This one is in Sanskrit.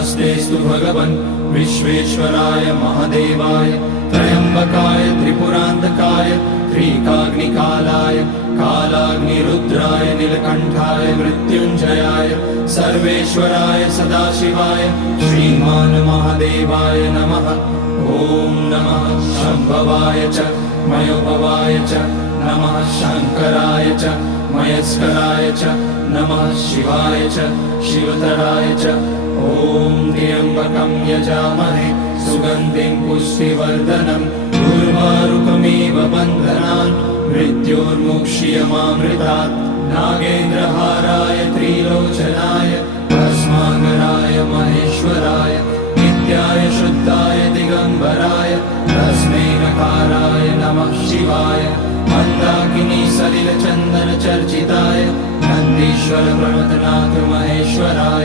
नमस्तेस्तु भगवन् विश्वेश्वराय महादेवाय त्र्यम्बकाय त्रिपुरान्तकाय त्रिकाग्निकालाय कालाग्निरुद्राय नीलकण्ठाय मृत्युञ्जयाय सर्वेश्वराय सदाशिवाय श्रीमान् महादेवाय नमः। ॐ नमः शम्भवाय च मयोभवाय च नमः शङ्कराय च मयस्कराय च नमः शिवाय च शिवतराय च। ॐ त्र्यम्बकं यजामहे सुगन्धिं पुष्टिवर्धनम् उर्वारुकमिव बन्धनान् मृत्योर्मुक्ष्यमामृतात्। नागेन्द्रहाराय त्रिलोचनाय भस्माकराय महेश्वराय नित्याय शुद्धाय दिगम्बराय तस्मै नकाराय नमः शिवाय। मन्दाकिनी सलिलचन्दन चर्चिताय नन्दीश्वर प्रमथनाथ महेश्वराय